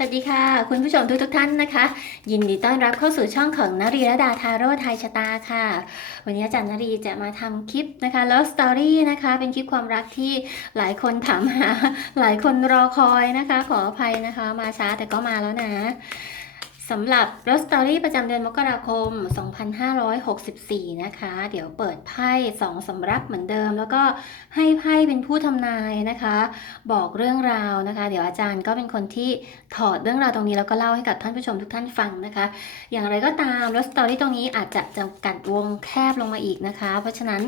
สวัสดีค่ะ คุณผู้ชมทุกทกๆท่านนะคะ ยินดีต้อนรับเข้าสู่ช่องของนารีระดาทาโร่ไทยชะตาค่ะ วันนี้อาจารย์นารีจะมาทำคลิปนะคะแล้วสตอรี่นะคะ เป็นคลิปความรักที่หลายคนถามหา หลายคนรอคอยนะคะ ขออภัยนะคะ มาช้าแต่ก็มาแล้วนะ สำหรับ Love Story ประจำเดือนมกราคม 2564 นะคะ เดี๋ยวเปิดไพ่สองสำรับเหมือนเดิม แล้วก็ให้ไพ่เป็นผู้ทำนายนะคะ บอกเรื่องราวนะคะ เดี๋ยวอาจารย์ก็เป็นคนที่ถอดเรื่องราวตรงนี้แล้วก็เล่าให้กับท่านผู้ชมทุกท่านฟังนะคะ อย่างไรก็ตามแล้วสตอรี่ตรงนี้อาจจะจำกัดวงแคบลงมาอีกนะคะ เพราะฉะนั้น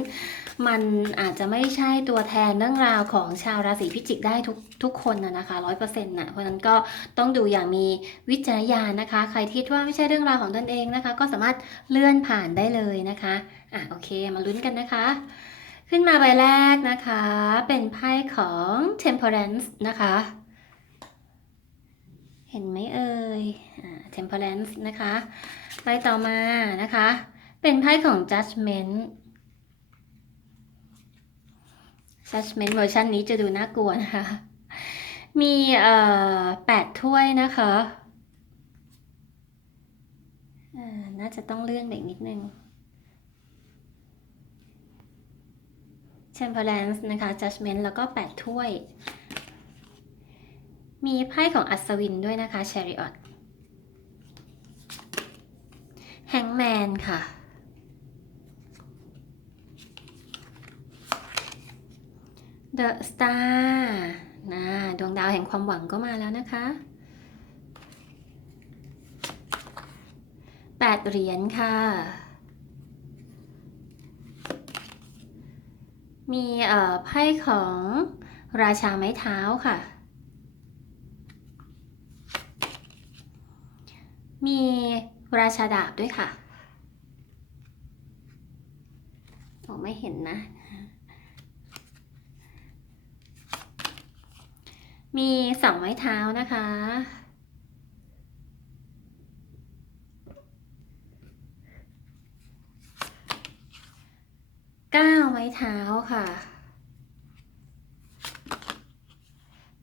มันอาจจะไม่ใช่ตัวแทนเรื่องราวของชาวราศีพิจิกได้ทุกทุกคนนะนะคะร้อยเปอร์เซ็นต์นะเพราะฉะนั้นก็ต้องดูอย่างมีวิจารณญาณนะคะใครที่คิดว่าไม่ใช่เรื่องราวของตนเองนะคะ ก็สามารถเลื่อนผ่านได้เลยนะคะอะโอเคมาลุ้นกันนะคะ ขึ้นมาใบแรกนะคะ เป็นไพ่ของ temperance นะคะ เห็นไหมเอ่ย temperance นะคะใบต่อมานะคะ เป็นไพ่ของ judgment judgment เวอร์ชันนี้จะดูน่ากลัวนะคะมีเอ่อแปดถ้วยนะคะอ่า น่าจะต้องเลื่อนไปนิดนึง temperance นะคะ judgment แล้วก็แปดถ้วย มีไพ่ของอัศวินด้วยนะคะ chariot hangman ค่ะ the star นะดวงดาวแห่งความหวังก็มาแล้วนะคะ แปดเหรียญค่ะ มีเอ่อไพ่ของราชาไม้เท้าค่ะ มีราชาดาบด้วยค่ะโอ้ไม่เห็นนะ มีสองไม้เท้านะคะ ก้าไม้เท้าค่ะ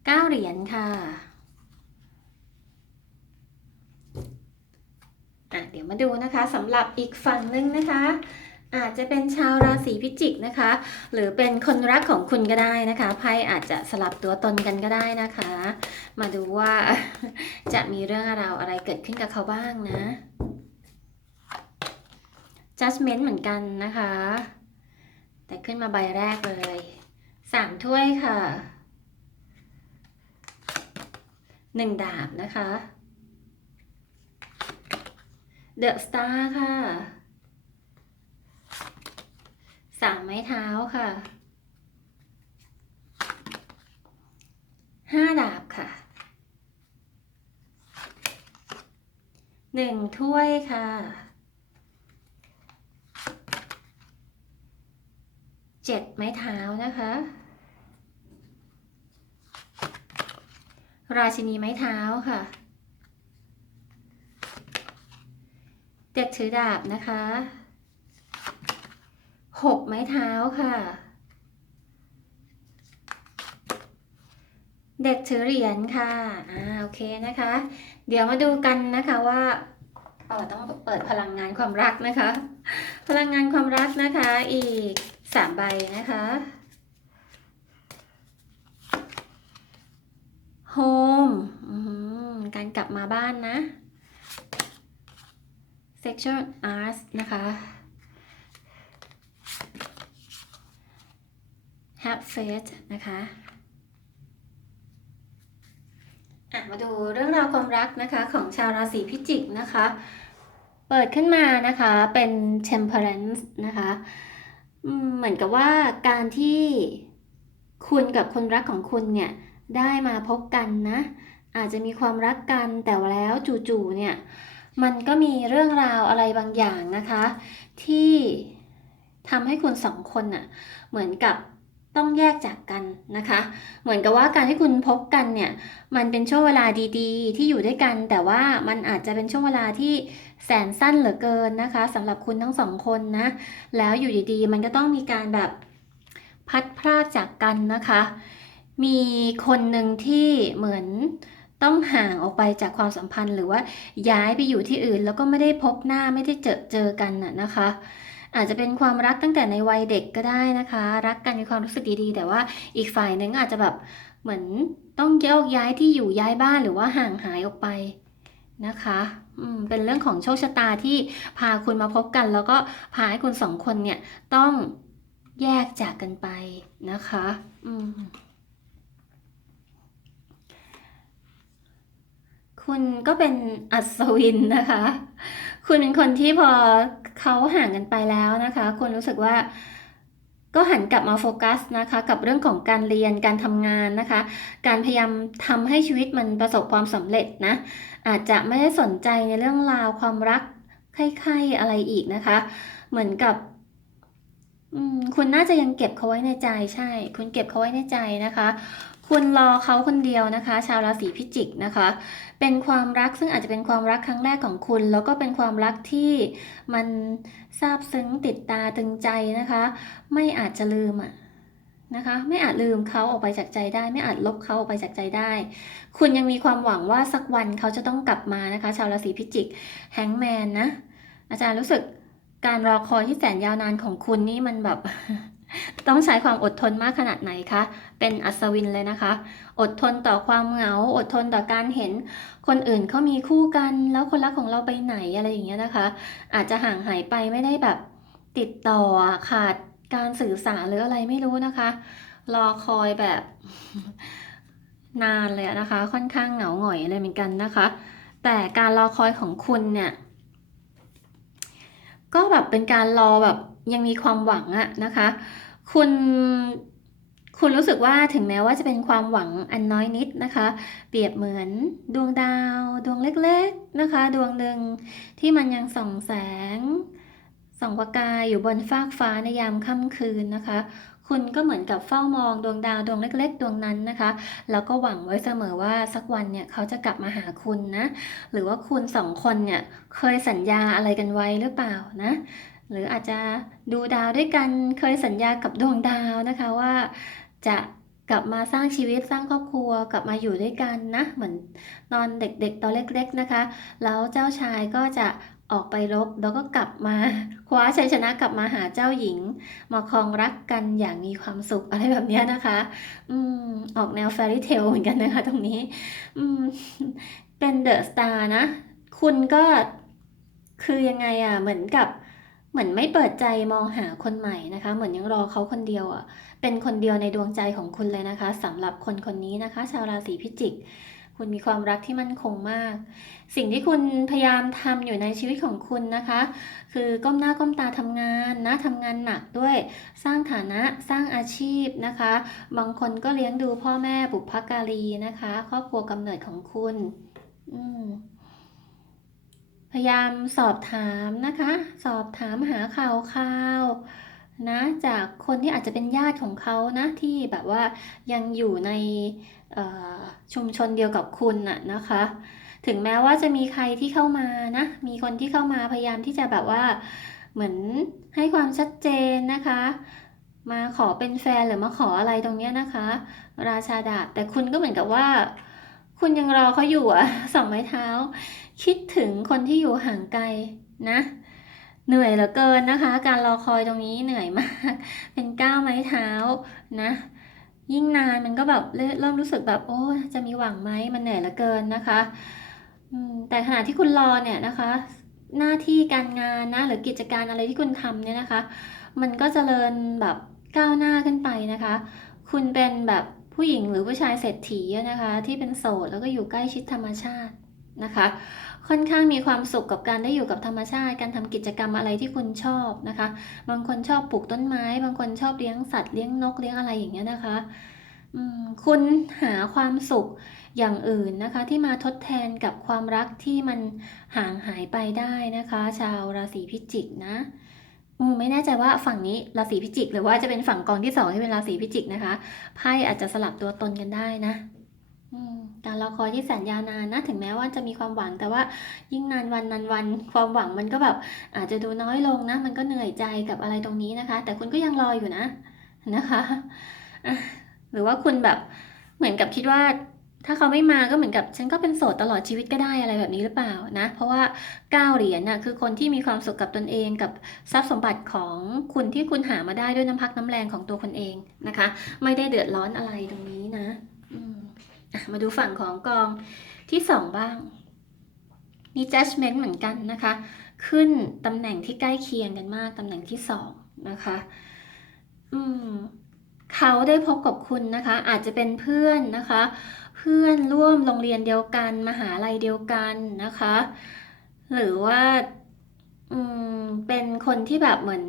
เก้าเหรียญค่ะอะ เดี๋ยวมาดูนะคะสำหรับอีกฝั่งหนึ่งนะคะ อาจจะเป็นชาวราศีพิจิกนะคะ หรือเป็นคนรักของคุณก็ได้นะคะไพ่อาจจะสลับตัวตนกันก็ได้นะคะ มาดูว่าจะมีเรื่องราวอะไรเกิดขึ้นกับเขาบ้างนะ judgment เหมือนกันนะคะ แต่ขึ้นมาใบแรกเลยสามถ้วยค่ะหนึ่งดาบนะคะ The Star ค่ะสามไม้เท้าค่ะห้าดาบค่ะหนึ่งถ้วยค่ะ เจ็ดไม้เท้านะคะ ราชินีไม้เท้าค่ะ เด็กถือดาบนะคะหกไม้เท้าค่ะ เด็กถือเหรียญค่ะ อ่า โอเคนะคะ เดี๋ยวมาดูกันนะคะว่าเออต้องเปิดพลังงานความรักนะคะ พลังงานความรักนะคะ อีก สามใบนะคะ home อืมการกลับมาบ้านนะ sexual arts นะคะ have faith นะคะะมาดูเรื่องราวความรักนะคะของชาวราศีพิจิกนะคะ เปิดขึ้นมานะคะเป็น temperance นะคะ อืม เหมือนกับว่าการที่คุณกับคนรักของคุณเนี่ยได้มาพบกันนะ อาจจะมีความรักกันแต่แล้วจู่ๆเนี่ย มันก็มีเรื่องราวอะไรบางอย่างนะคะ ที่ทำให้คุณสองคนน่ะเหมือนกับ ต้องแยกจากกันนะคะ เหมือนกับว่าการที่คุณพบกันเนี่ย มันเป็นช่วงเวลาดีๆ ที่อยู่ด้วยกัน แต่ว่ามันอาจจะเป็นช่วงเวลาที่แสนสั้นเหลือเกินนะคะสำหรับคุณทั้งสองคนนะ แล้วอยู่ดีๆ มันก็ต้องมีการแบบพัดพรากจากกันนะคะ มีคนหนึ่งที่เหมือนต้องห่างออกไปจากความสัมพันธ์หรือว่าย้ายไปอยู่ที่อื่น แล้วก็ไม่ได้พบหน้าไม่ได้เจอเจอกันน่ะนะคะ อาจจะเป็นความรักตั้งแต่ในวัยเด็กก็ได้นะคะ รักกันมีความรู้สึกดีๆ แต่ว่าอีกฝ่ายหนึ่งอาจจะแบบเหมือนต้องโยกย้ายที่อยู่ย้ายบ้านหรือว่าห่างหายออกไปนะคะอืมเป็นเรื่องของโชคชะตาที่พาคุณมาพบกัน แล้วก็พาให้คุณสองคนเนี่ยต้องแยกจากกันไปนะคะอืมคุณก็เป็นอัศวินนะคะ คุณเป็นคนที่พอ เขาห่างกันไปแล้วนะคะ คุณรู้สึกว่าก็หันกลับมาโฟกัสนะคะกับเรื่องของการเรียนการทำงานนะคะ การพยายามทำให้ชีวิตมันประสบความสำเร็จนะ อาจจะไม่ได้สนใจในเรื่องราวความรักใครๆอะไรอีกนะคะ เหมือนกับคุณน่าจะยังเก็บเขาไว้ในใจใช่ คุณเก็บเขาไว้ในใจนะคะ คุณรอเขาคนเดียวนะคะ ชาวราศีพิจิกนะคะ เป็นความรักซึ่งอาจจะเป็นความรักครั้งแรกของคุณ แล้วก็เป็นความรักที่มันซาบซึ้งติดตาตึงใจนะคะ ไม่อาจจะลืมอะนะคะ ไม่อาจลืมเขาออกไปจากใจได้ ไม่อาจลบเขาออกไปจากใจได้ คุณยังมีความหวังว่าสักวันเขาจะต้องกลับมานะคะ ชาวราศีพิจิกแฮงแมนนะอาจารย์รู้สึกการรอคอยที่แสนยาวนานของคุณนี่มันแบบ ต้องใช้ความอดทนมากขนาดไหนคะ เป็นอัศวินเลยนะคะ อดทนต่อความเหงา อดทนต่อการเห็น คนอื่นเขามีคู่กัน แล้วคนรักของเราไปไหนอะไรอย่างเงี้ยนะคะ อาจจะห่างหายไปไม่ได้แบบติดต่อขาดการสื่อสารหรืออะไรไม่รู้นะคะ รอคอยแบบนานเลยนะคะ ค่อนข้างเหงาหงอยเลยเหมือนกันนะคะ แต่การรอคอยของคุณเนี่ย ก็แบบเป็นการรอแบบ ยังมีความหวังอะนะคะ คุณคุณรู้สึกว่าถึงแม้ว่าจะเป็นความหวังอันน้อยนิดนะคะ เปรียบเหมือนดวงดาวดวงเล็กๆนะคะ ดวงหนึ่งที่มันยังส่องแสงส่องประกายอยู่บนฟากฟ้าในยามค่ำคืนนะคะ คุณก็เหมือนกับเฝ้ามองดวงดาวดวงเล็ก ๆ ดวงนั้นนะคะ แล้วก็หวังไว้เสมอว่าสักวันเนี่ยเขาจะกลับมาหาคุณนะ หรือว่าคุณสองคนเนี่ยเคยสัญญาอะไรกันไว้หรือเปล่านะ หรืออาจจะดูดาวด้วยกันเคยสัญญากับดวงดาวนะคะว่าจะกลับมาสร้างชีวิตสร้างครอบครัวกลับมาอยู่ด้วยกันนะ เหมือนตอนเด็กๆตอนเล็กๆนะคะ แล้วเจ้าชายก็จะออกไปรบแล้วก็กลับมาคว้าชัยชนะกลับมาหาเจ้าหญิง มาครองรักกันอย่างมีความสุขอะไรแบบเนี้ยนะคะ อืมออกแนวแฟรี่เทลเหมือนกันนะคะตรงนี้ อืมเป็นเดอะสตาร์นะ คุณก็คือยังไงอะเหมือนกับ เหมือนไม่เปิดใจมองหาคนใหม่นะคะ เหมือนยังรอเขาคนเดียวอะเป็นคนเดียวในดวงใจของคุณเลยนะคะสำหรับคนคนนี้นะคะ ชาวราศีพิจิก คุณมีความรักที่มั่นคงมาก สิ่งที่คุณพยายามทำอยู่ในชีวิตของคุณนะคะ คือก้มหน้าก้มตาทำงานนะทำงานหนักด้วยสร้างฐานะสร้างอาชีพนะคะ บางคนก็เลี้ยงดูพ่อแม่บุพการีนะคะ ครอบครัวกำเนิดของคุณ อืม ยายามสอบถามนะคะ สอบถามหาข่าวข่าวนะจากคนที่อาจจะเป็นญาติของเขานะที่แบบว่ายังอยู่ในชุมชนเดียวกับคุณน่ะนะคะ ถึงแม้ว่าจะมีใครที่เข้ามานะมีคนที่เข้ามาพยายามที่จะแบบว่าเหมือนให้ความชัดเจนนะคะ มาขอเป็นแฟนหรือมาขออะไรตรงเนี้ยนะคะ ราชาดาบแต่คุณก็เหมือนกับว่า คุณยังรอเขาอยู่อะสองไม้เท้า คิดถึงคนที่อยู่ห่างไกลนะ เหนื่อยเหลือเกินนะคะ การรอคอยตรงนี้เหนื่อยมาก เป็นก้าวไม้เท้านะ ยิ่งนานมันก็แบบเริ่มรู้สึกแบบโอ้จะมีหวังไหมมันเหนื่อยเหลือเกินนะคะแต่ขณะที่คุณรอเนี่ยนะคะ หน้าที่การงานนะหรือกิจการอะไรที่คุณทำเนี่ยนะคะ มันก็เจริญแบบก้าวหน้าขึ้นไปนะคะ คุณเป็นแบบผู้หญิงหรือผู้ชายเศรษฐีนะคะ ที่เป็นโสดแล้วก็อยู่ใกล้ชิดธรรมชาติ นะคะ ค่อนข้างมีความสุขกับการได้อยู่กับธรรมชาติ การทำกิจกรรมอะไรที่คุณชอบนะคะ บางคนชอบปลูกต้นไม้ บางคนชอบเลี้ยงสัตว์เลี้ยงนกเลี้ยงอะไรอย่างเงี้ยนะคะคุณหาความสุขอย่างอื่นนะคะ ที่มาทดแทนกับความรักที่มันห่างหายไปได้นะคะ ชาวราศีพิจิกนะอืมไม่แน่ใจว่าฝั่งนี้ราศีพิจิก หรือว่าจะเป็นฝั่งกองที่สองที่เป็นราศีพิจิกนะคะไพ่อาจจะสลับตัวตนกันได้นะ อืมการรอคอยที่แสนยาวนานนะถึงแม้ว่าจะมีความหวัง แต่ว่ายิ่งนานวันนานวันความหวังมันก็แบบอาจจะดูน้อยลงนะ มันก็เหนื่อยใจกับอะไรตรงนี้นะคะ แต่คุณก็ยังรออยู่นะนะคะะหรือว่าคุณแบบเหมือนกับคิดว่า ถ้าเขาไม่มาก็เหมือนกับ ฉันก็เป็นโสดตลอดชีวิตก็ได้อะไรแบบนี้หรือเปล่านะ เพราะว่าเก้าเหรียญน่ะคือคนที่มีความสุขกับตนเองกับทรัพย์สมบัติของคุณที่คุณหามาได้ด้วยน้ำพักน้ำแรงของตัวคนเองนะคะ ไม่ได้เดือดร้อนอะไรตรงนี้นะ อืมอะ มาดูฝั่งของกองที่สองบ้างมี judgment เหมือนกันนะคะ ขึ้นตำแหน่งที่ใกล้เคียงกันมาก ตำแหน่งที่สองนะคะ อืมเขาได้พบกับคุณนะคะ อาจจะเป็นเพื่อนนะคะ เพื่อนร่วมโรงเรียนเดียวกัน มหาลัยเดียวกันนะคะ หรือว่า อืม เป็นคนที่แบบเหมือน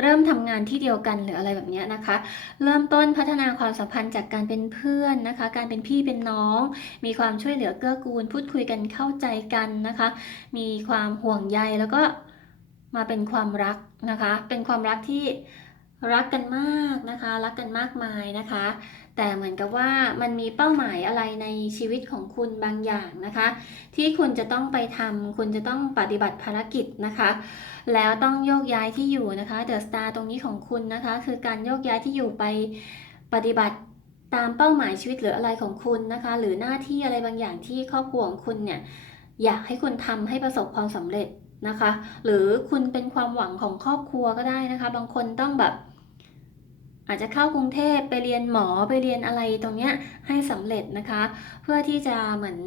เริ่มทำงานที่เดียวกัน หรืออะไรแบบเนี้ยนะคะ เริ่มต้นพัฒนาความสัมพันธ์จากการเป็นเพื่อนนะคะ การเป็นพี่เป็นน้อง มีความช่วยเหลือเกื้อกูล พูดคุยกันเข้าใจกันนะคะ มีความห่วงใยแล้วก็มาเป็นความรักนะคะ เป็นความรักที่รักกันมากนะคะ รักกันมากมายนะคะ แต่เหมือนกับว่ามันมีเป้าหมายอะไรในชีวิตของคุณบางอย่างนะคะ ที่คุณจะต้องไปทำคุณจะต้องปฏิบัติภารกิจนะคะ แล้วต้องโยกย้ายที่อยู่นะคะเดอะสตาร์ตรงนี้ของคุณนะคะ คือการโยกย้ายที่อยู่ไปปฏิบัติตามเป้าหมายชีวิตหรืออะไรของคุณนะคะ หรือหน้าที่อะไรบางอย่างที่ครอบครัวของคุณเนี่ยอยากให้คุณทำให้ประสบความสำเร็จนะคะ หรือคุณเป็นความหวังของครอบครัวก็ได้นะคะ บางคนต้องแบบ อาจจะเข้ากรุงเทพไปเรียนหมอไปเรียนอะไรตรงเนี้ยให้สำเร็จนะคะ เพื่อที่จะเหมือน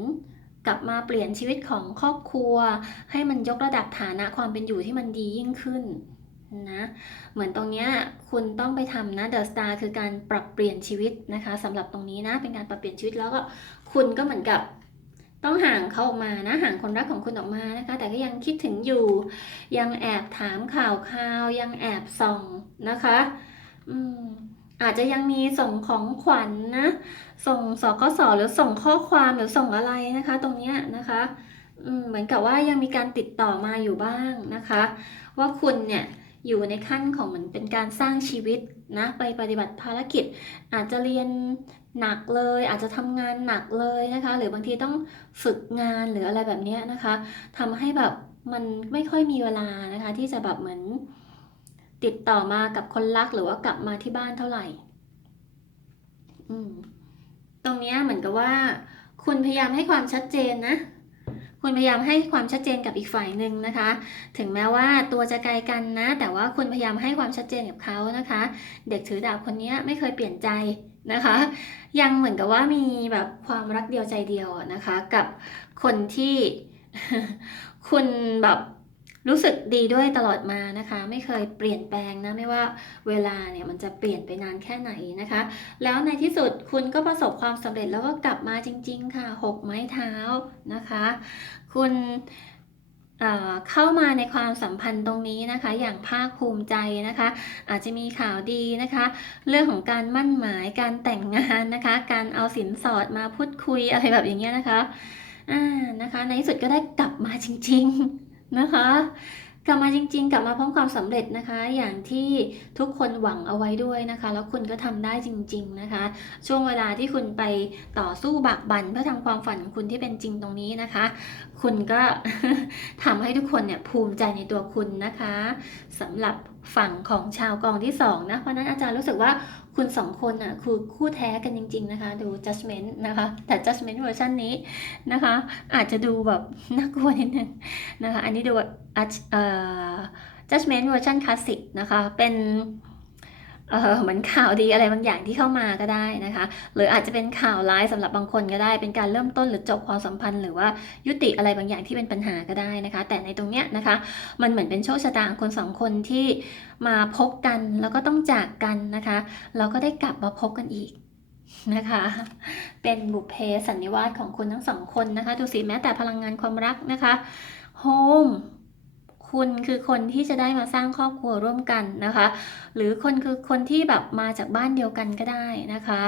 กลับมาเปลี่ยนชีวิตของครอบครัว ให้มันยกระดับฐานะความเป็นอยู่ที่มันดียิ่งขึ้นนะเหมือนตรงเนี้ยคุณต้องไปทำนะเดอะสตาร์คือการปรับเปลี่ยนชีวิตนะคะสำหรับตรงนี้นะเป็นการปรับเปลี่ยนชีวิตแล้วก็คุณก็เหมือนกับต้องห่างเขาออกมานะห่างคนรักของคุณออกมานะคะ แต่ก็ยังคิดถึงอยู่ ยังแอบถามข่าวข่าวยังแอบส่องนะคะ อืมอาจจะยังมีส่งของขวัญนนะ ส่งสกสหรือส่งข้อความหรือส่งอะไรนะคะ ตรงเนี้ยนะคะเหมือนกับว่ายังมีการติดต่อมาอยู่บ้างนะคะ ว่าคุณเนี่ยอยู่ในขั้นของเหมือนเป็นการสร้างชีวิตนะไปปฏิบัติภารกิจ อาจจะเรียนหนักเลย อาจจะทำงานหนักเลยนะคะ หรือบางทีต้องฝึกงานหรืออะไรแบบนี้นะคะทำให้แบบมันไม่ค่อยมีเวลานะคะ ที่จะแบบเหมือน ติดต่อมากับคนรักหรือว่ากลับมาที่บ้านเท่าไหร่ อืม ตรงเนี้ยเหมือนกับว่า คุณพยายามให้ความชัดเจนนะ คุณพยายามให้ความชัดเจนกับอีกฝ่ายหนึ่งนะคะ ถึงแม้ว่าตัวจะไกลกันนะ แต่ว่าคุณพยายามให้ความชัดเจนกับเขานะคะ เด็กถือดาบคนนี้ไม่เคยเปลี่ยนใจนะคะ ยังเหมือนกับว่ามีแบบความรักเดียวใจเดียวนะคะ กับคนที่คุณแบบ รู้สึกดีด้วยตลอดมานะคะ ไม่เคยเปลี่ยนแปลงนะไม่ว่าเวลาเนี่ยมันจะเปลี่ยนไปนานแค่ไหนนะคะ แล้วในที่สุดคุณก็ประสบความสำเร็จแล้วก็กลับมาจริง ๆ ค่ะหกไม้เท้านะคะ คุณเเข้ามาในความสัมพันธ์ตรงนี้นะคะ อย่างภาคภูมิใจนะคะ อาจจะมีข่าวดีนะคะ เรื่องของการมั่นหมายการแต่งงานนะคะ การเอาสินสอดมาพูดคุยอะไรแบบอย่างเงี้ยนะคะอ่านะคะ ในที่สุดก็ได้กลับมาจริง ๆ นะคะกลับมาจริงๆ กลับมาพร้อมความสำเร็จนะคะ อย่างที่ทุกคนหวังเอาไว้ด้วยนะคะ แล้วคุณก็ทำได้จริง ๆนะคะ ช่วงเวลาที่คุณไปต่อสู้บักบันเพื่อทำความฝันของคุณที่เป็นจริงตรงนี้นะคะ คุณก็ทำให้ทุกคนเนี่ยภูมิใจในตัวคุณนะคะสำหรับฝั่งของชาวกองที่สองนะเพราะฉะนั้นอาจารย์รู้สึกว่า คุณสองคนอะคือคู่แท้กันจริง ๆ นะคะ ดู judgment นะคะ แต่ judgment เวอร์ชันนี้นะคะ อาจจะดูแบบน่ากลัวนิดนึงนะคะ อันนี้ดูอะเอ่อ judgment เวอร์ชันคลาสสิกนะคะ เป็น เออเหมือนข่าวดีอะไรบางอย่างที่เข้ามาก็ได้นะคะ หรืออาจจะเป็นข่าวร้ายสำหรับบางคนก็ได้ เป็นการเริ่มต้นหรือจบความสัมพันธ์หรือว่ายุติอะไรบางอย่างที่เป็นปัญหาก็ได้นะคะ แต่ในตรงเนี้ยนะคะ มันเหมือนเป็นโชคชะตาคนสองคนที่มาพบกันแล้วก็ต้องจากกันนะคะเราก็ได้กลับมาพบกันอีกนะคะ เป็นบุพเพสันนิวาสของคุณทั้งสองคนนะคะ ดูสิแม้แต่พลังงานความรักนะคะโฮม คุณคือคนที่จะได้มาสร้างครอบครัวร่วมกันนะคะ หรือคนคือคนที่แบบมาจากบ้านเดียวกันก็ได้นะคะ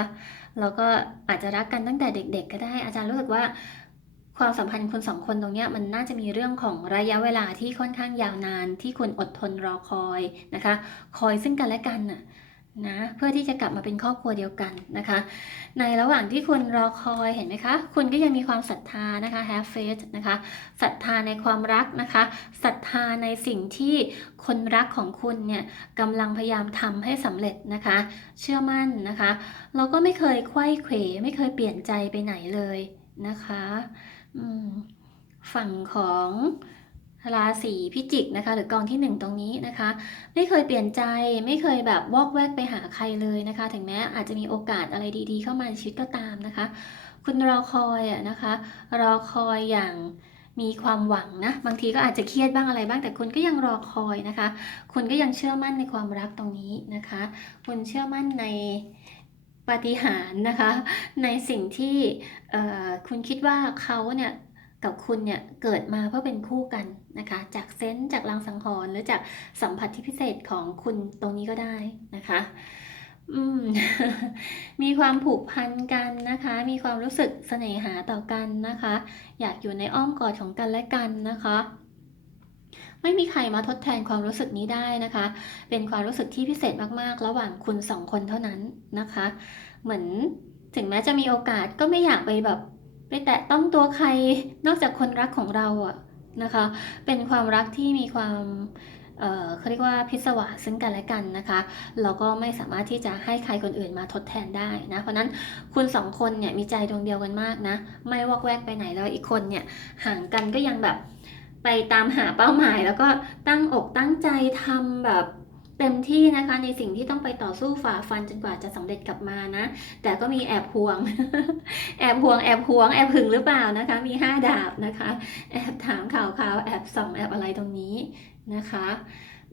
แล้วก็อาจจะรักกันตั้งแต่เด็ก ๆ ก็ได้ อาจารย์รู้สึกว่าความสัมพันธ์คุณสองคนตรงเนี้ยมันน่าจะมีเรื่องของระยะเวลาที่ค่อนข้างยาวนานที่คุณอดทนรอคอยนะคะ คอยซึ่งกันและกันน่ะ นะเพื่อที่จะกลับมาเป็นครอบครัวเดียวกันนะคะ ในระหว่างที่คุณรอคอยเห็นไหมคะ คุณก็ยังมีความศรัทธานะคะ have faith นะคะศรัทธาในความรักนะคะศรัทธาในสิ่งที่คนรักของคุณเนี่ยกำลังพยายามทำให้สำเร็จนะคะ เชื่อมั่นนะคะ เราก็ไม่เคยไขว้เขวไม่เคยเปลี่ยนใจไปไหนเลยนะคะฝั่งของ ราศีพิจิกนะคะหรือกองที่หนึ่งตรงนี้นะคะ ไม่เคยเปลี่ยนใจไม่เคยแบบวอกแวกไปหาใครเลยนะคะ ถึงแม้อาจจะมีโอกาสอะไรดีๆ เข้ามาในชีวิตก็ตามนะคะ คุณรอคอยอะนะคะรอคอยอย่างมีความหวังนะบางทีก็อาจจะเครียดบ้างอะไรบ้างแต่คุณก็ยังรอคอยนะคะ คุณก็ยังเชื่อมั่นในความรักตรงนี้นะคะ คุณเชื่อมั่นในปาฏิหาริย์นะคะ ในสิ่งที่คุณคิดว่าเขาเนี่ย กับคุณเนี่ยเกิดมาเพื่อเป็นคู่กันนะคะ จากเซนส์จากลางสังหรณ์หรือจากสัมผัสที่พิเศษของคุณตรงนี้ก็ได้นะคะอืมมีความผูกพันกันนะคะ มีความรู้สึกเสน่หาต่อกันนะคะ อยากอยู่ในอ้อมกอดของกันและกันนะคะไม่มีใครมาทดแทนความรู้สึกนี้ได้นะคะ เป็นความรู้สึกที่พิเศษมากๆ ระหว่างคุณสองคนเท่านั้นนะคะ เหมือนถึงแม้จะมีโอกาสก็ไม่อยากไปแบบ ไปแตะต้องตัวใครนอกจากคนรักของเราอะนะคะ เป็นความรักที่มีความเอ่อเขาเรียกว่าพิศวาสซึ่งกันและกันนะคะ เราก็ไม่สามารถที่จะให้ใครคนอื่นมาทดแทนได้นะ เพราะนั้นคุณสองคนเนี่ยมีใจดวงเดียวกันมากนะ ไม่วอกแวกไปไหนแล้วอีกคนเนี่ยห่างกันก็ยังแบบไปตามหาเป้าหมาย แล้วก็ตั้งอกตั้งใจทำแบบ เต็มที่นะคะในสิ่งที่ต้องไปต่อสู้ฝ่าฟันจนกว่าจะสำเร็จกลับมานะ แต่ก็มีแอบห่วง แอบห่วงแอบห่วงแอบหึงหรือเปล่านะคะ มีห้าดาบนะคะ แอบถามข่าวข่าวแอบส่องแอบอะไรตรงนี้นะคะ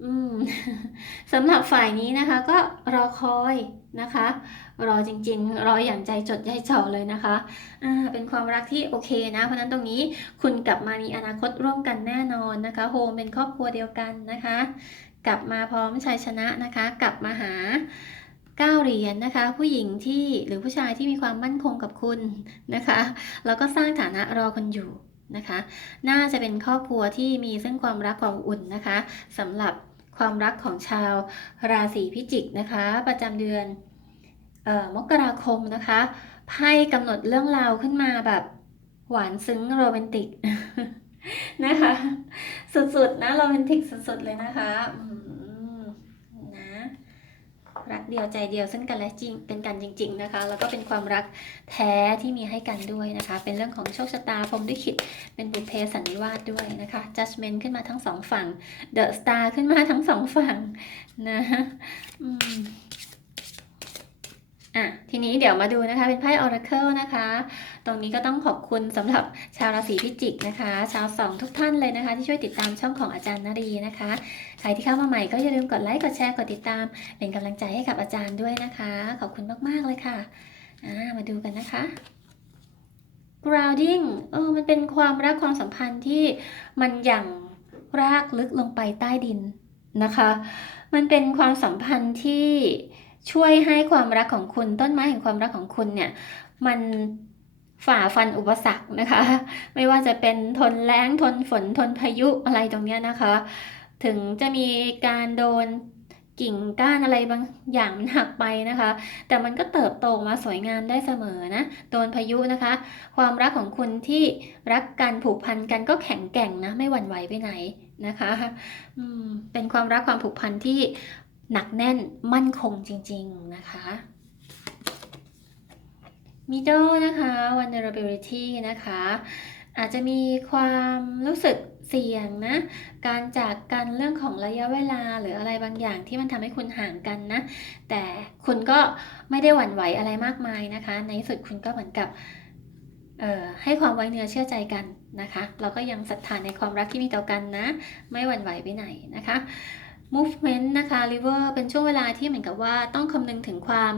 อืมสำหรับฝ่ายนี้นะคะก็รอคอยนะคะ รอจริงๆ รออย่างใจจดใจจ่อเลยนะคะอ่าเป็นความรักที่โอเคนะ เพราะนั้นตรงนี้คุณกลับมามีอนาคตร่วมกันแน่นอนนะคะโฮมเป็นครอบครัวเดียวกันนะคะ กลับมาพร้อมชัยชนะนะคะ กลับมาหาเก้าเหรียญนะคะ ผู้หญิงที่หรือผู้ชายที่มีความมั่นคงกับคุณนะคะแล้วก็สร้างฐานะรอคนอยู่นะคะ น่าจะเป็นครอบครัวที่มีซึ่งความรักความอุ่นนะคะสำหรับความรักของชาวราศีพิจิกนะคะ ประจำเดือนออมกราคมนะคะไพ่กำหนดเรื่องราวขึ้นมาแบบหวานซึ้งโรแมนติก นะคะ สุดๆนะโรแมนติกสุดๆเลยนะคะนะรักเดียวใจเดียวซึ่งกันและจริงเป็นกันจริง ๆนะคะ แล้วก็เป็นความรักแท้ที่มีให้กันด้วยนะคะ เป็นเรื่องของโชคชะตาพรหมลิขิตเป็นบุพเพสันนิวาสด้วยนะคะ judgment ขึ้นมาทั้งสองฝั่ง the star ขึ้นมาทั้งสองฝั่งนะอืม อะทีนี้เดี๋ยวมาดูนะคะเป็นไพ่ oracle นะคะ ตรงนี้ก็ต้องขอบคุณสำหรับชาวราศีพิจิกนะคะ ชาวสองทุกท่านเลยนะคะ ที่ช่วยติดตามช่องของอาจารย์นารีนะคะ ใครที่เข้ามาใหม่ก็อย่าลืมกดไลค์กดแชร์กดติดตาม เป็นกำลังใจให้กับอาจารย์ด้วยนะคะ ขอบคุณมากๆเลยค่ะอ่ามาดูกันนะคะ grounding เออมันเป็นความรักความสัมพันธ์ที่มันหยั่งรากลึกลงไปใต้ดินนะคะ มันเป็นความสัมพันธ์ที่ ช่วยให้ความรักของคุณต้นไม้แห่งความรักของคุณเนี่ยมันฝ่าฟันอุปสรรคนะคะ ไม่ว่าจะเป็นทนแล้งทนฝนทนพายุอะไรตรงเนี้ยนะคะ ถึงจะมีการโดนกิ่งก้านอะไรบางอย่างมันหักไปนะคะ แต่มันก็เติบโตมาสวยงามได้เสมอนะ โดนพายุนะคะ ความรักของคุณที่รักกันผูกพันกันก็แข็งแกร่งนะ ไม่หวั่นไหวไปไหนนะคะ เป็นความรักความผูกพันที่ หนักแน่นมั่นคงจริง ๆ นะคะ middle นะคะ vulnerability นะคะ อาจจะมีความรู้สึกเสี่ยงนะ การจากกันเรื่องของระยะเวลาหรืออะไรบางอย่างที่มันทำให้คุณห่างกันนะ แต่คุณก็ไม่ได้หวั่นไหวอะไรมากมายนะคะ ในที่สุดคุณก็เหมือนกับให้ความไว้เนื้อเชื่อใจกันนะคะ เราก็ยังศรัทธาในความรักที่มีต่อกันนะ ไม่หวั่นไหวไปไหนนะคะ movement นะคะ river เป็นช่วงเวลาที่เหมือนกับว่าต้องคำนึงถึงความ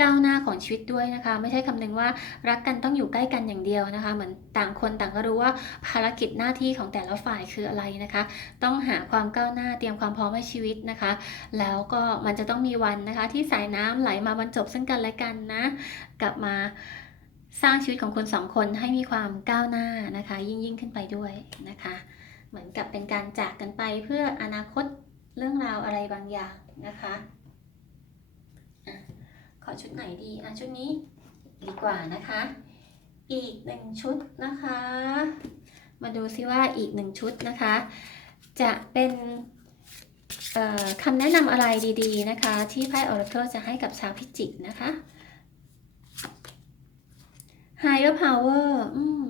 ก้าวหน้าของชีวิตด้วยนะคะ ไม่ใช่คำนึงว่ารักกันต้องอยู่ใกล้กันอย่างเดียวนะคะ เหมือนต่างคนต่างก็รู้ว่าภารกิจหน้าที่ของแต่ละฝ่ายคืออะไรนะคะ ต้องหาความก้าวหน้าเตรียมความพร้อมให้ชีวิตนะคะ แล้วก็มันจะต้องมีวันนะคะ ที่สายน้ำไหลมาบรรจบซึ่งกันและกันนะ กลับมาสร้างชีวิตของคนสองคนให้มีความก้าวหน้านะคะ ยิ่งยิ่งขึ้นไปด้วยนะคะ เหมือนกับเป็นการจากกันไปเพื่ออนาคต เรื่องราวอะไรบางอย่างนะคะขอชุดไหนดีอะชุดนี้ดีกว่านะคะ อีกหนึ่งชุดนะคะ มาดูซิว่าอีกหนึ่งชุดนะคะ จะเป็นคำแนะนำอะไรดีๆนะคะ ที่ไพ่ Oracle จะให้กับชาวพิจิกนะคะ Higher Power อืม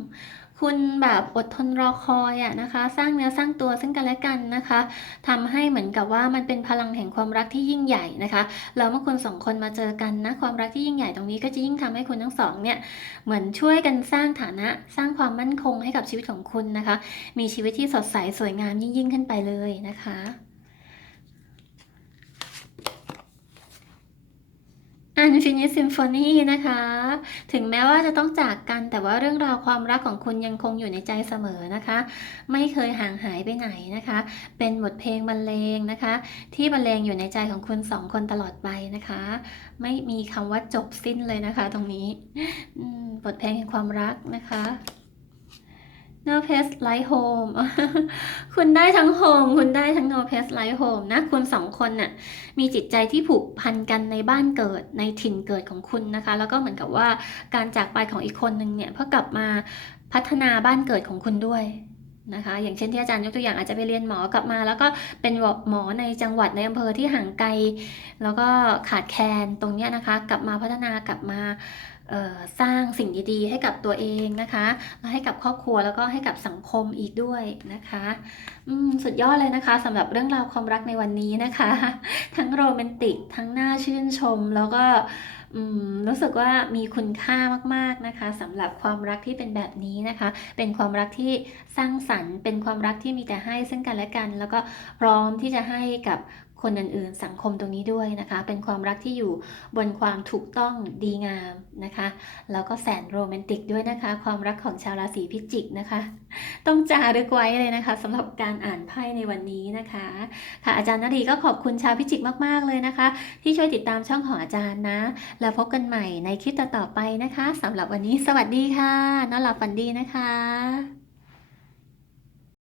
คุณแบบอดทนรอคอยอะนะคะ สร้างเนื้อสร้างตัวซึ่งกันและกันนะคะทำให้เหมือนกับว่ามันเป็นพลังแห่งความรักที่ยิ่งใหญ่นะคะแล้วเมื่อคุณสองคนมาเจอกันนะความรักที่ยิ่งใหญ่ตรงนี้ก็จะยิ่งทำให้คุณทั้งสองเนี่ยเหมือนช่วยกันสร้างฐานะสร้างความมั่นคงให้กับชีวิตของคุณนะคะ มีชีวิตที่สดใสสวยงามยิ่งยิ่งขึ้นไปเลยนะคะ อันฟินิสซิมโฟนีนะคะ ถึงแม้ว่าจะต้องจากกันแต่ว่าเรื่องราวความรักของคุณยังคงอยู่ในใจเสมอนะคะ ไม่เคยห่างหายไปไหนนะคะ เป็นบทเพลงบรรเลงนะคะ ที่บรรเลงอยู่ในใจของคุณสองคนตลอดไปนะคะ ไม่มีคำว่าจบสิ้นเลยนะคะ ตรงนี้บทเพลงแห่งความรักนะคะ No Pest Like Home คุณได้ทั้ง Home คุณได้ทั้ง No Pest Like Home นะ คุณสองคนน่ะ มีจิตใจที่ผูกพันกันในบ้านเกิด ในถิ่นเกิดของคุณนะคะ แล้วก็เหมือนกับว่าการจากไปของอีกคนนึงเนี่ยเพื่อกลับมาพัฒนาบ้านเกิดของคุณด้วยนะคะ อย่างเช่นที่อาจารย์ยกตัวอย่างอาจจะไปเรียนหมอกลับมา แล้วก็เป็นหมอในจังหวัดในอำเภอที่ห่างไกล แล้วก็ขาดแคลนตรงเนี้ยนะคะ กลับมาพัฒนากลับมา สร้างสิ่งดีๆ ให้กับตัวเองนะคะและให้กับครอบครัวแล้วก็ให้กับสังคมอีกด้วยนะคะสุดยอดเลยนะคะสำหรับเรื่องราวความรักในวันนี้นะคะ ทั้งโรแมนติกทั้งน่าชื่นชมแล้วก็รู้สึกว่ามีคุณค่ามากๆนะคะสำหรับความรักที่เป็นแบบนี้นะคะ เป็นความรักที่สร้างสรรค์ เป็นความรักที่มีแต่ให้ซึ่งกันและกัน แล้วก็พร้อมที่จะให้กับ คนอื่นๆ สังคมตรงนี้ด้วยนะคะ เป็นความรักที่อยู่บนความถูกต้องดีงามนะคะ แล้วก็แสนโรแมนติกด้วยนะคะ ความรักของชาวราศีพิจิกนะคะ ต้องจารึกไว้เลยนะคะสำหรับการอ่านไพ่ในวันนี้นะคะ ค่ะอาจารย์นรีก็ขอบคุณชาวพิจิกมากๆเลยนะคะ ที่ช่วยติดตามช่องของอาจารย์นะ แล้วพบกันใหม่ในคลิปต่อๆไปนะคะสำหรับวันนี้สวัสดีค่ะนอนหลับฝันดีนะคะ